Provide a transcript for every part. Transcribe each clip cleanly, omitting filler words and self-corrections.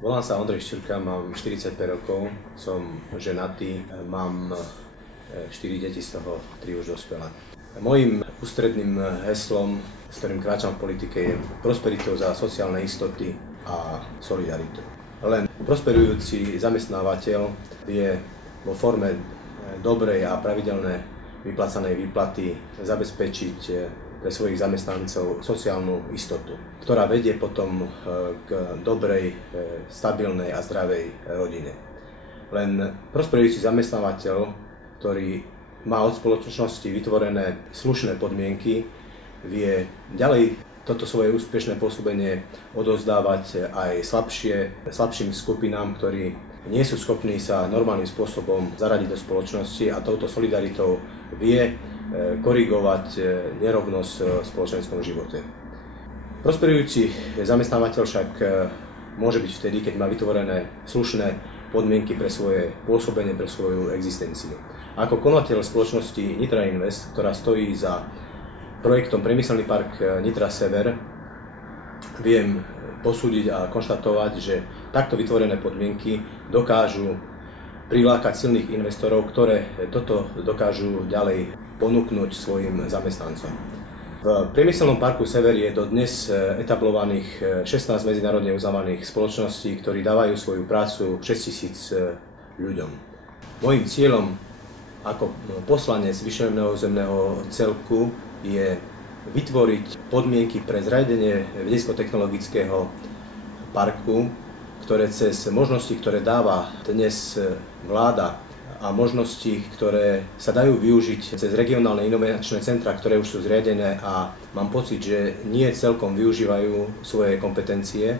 Volám sa Ondrej Šťurka, mám 45 rokov, som ženatý, mám 4 deti, z toho 3 už dospelé. Mojím ústredným heslom, s ktorým kráčam v politike, je prosperitou za sociálne istoty a solidaritu. Len prosperujúci zamestnávateľ vie vo forme dobrej a pravidelne vyplácanej výplaty zabezpečiť pre svojich zamestnancov sociálnu istotu, ktorá vedie potom k dobrej, stabilnej a zdravej rodine. Len prosperujúci zamestnávateľ, ktorý má od spoločnosti vytvorené slušné podmienky, vie ďalej toto svoje úspešné pôsobenie odovzdávať aj slabším skupinám, ktorí nie sú schopní sa normálnym spôsobom zaradiť do spoločnosti, a touto solidaritou vie korigovať nerovnosť v spoločenskom živote. Prosperujúci zamestnávateľ však môže byť vtedy, keď má vytvorené slušné podmienky pre svoje pôsobenie, pre svoju existenciu. Ako konateľ spoločnosti Nitra Invest, ktorá stojí za projektom Priemyselný park Nitra Sever, viem posúdiť a konštatovať, že takto vytvorené podmienky dokážu prilákať silných investorov, ktoré toto dokážu ďalej ponúknuť svojim zamestnancom. V Priemyselnom parku Sever je dodnes etablovaných 16 medzinárodne uznávaných spoločností, ktorí dávajú svoju prácu 6 000 ľuďom. Mojím cieľom ako poslanec Vyššieho územného celku je vytvoriť podmienky pre zriadenie vedecko-technologického parku, ktoré cez možnosti, ktoré dáva dnes vláda, a možnosti, ktoré sa dajú využiť cez regionálne inovačné centra, ktoré už sú zriadené a mám pocit, že nie celkom využívajú svoje kompetencie,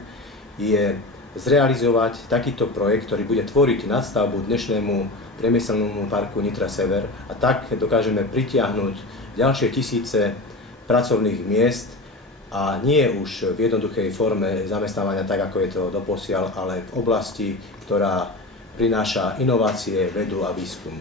je zrealizovať takýto projekt, ktorý bude tvoriť nadstavbu dnešnému priemyselnému parku Nitra Sever, a tak dokážeme pritiahnuť ďalšie tisíce pracovných miest, a nie už v jednoduchej forme zamestnávania tak, ako je to doposiaľ, ale v oblasti, ktorá prináša inovácie, vedu a výskum.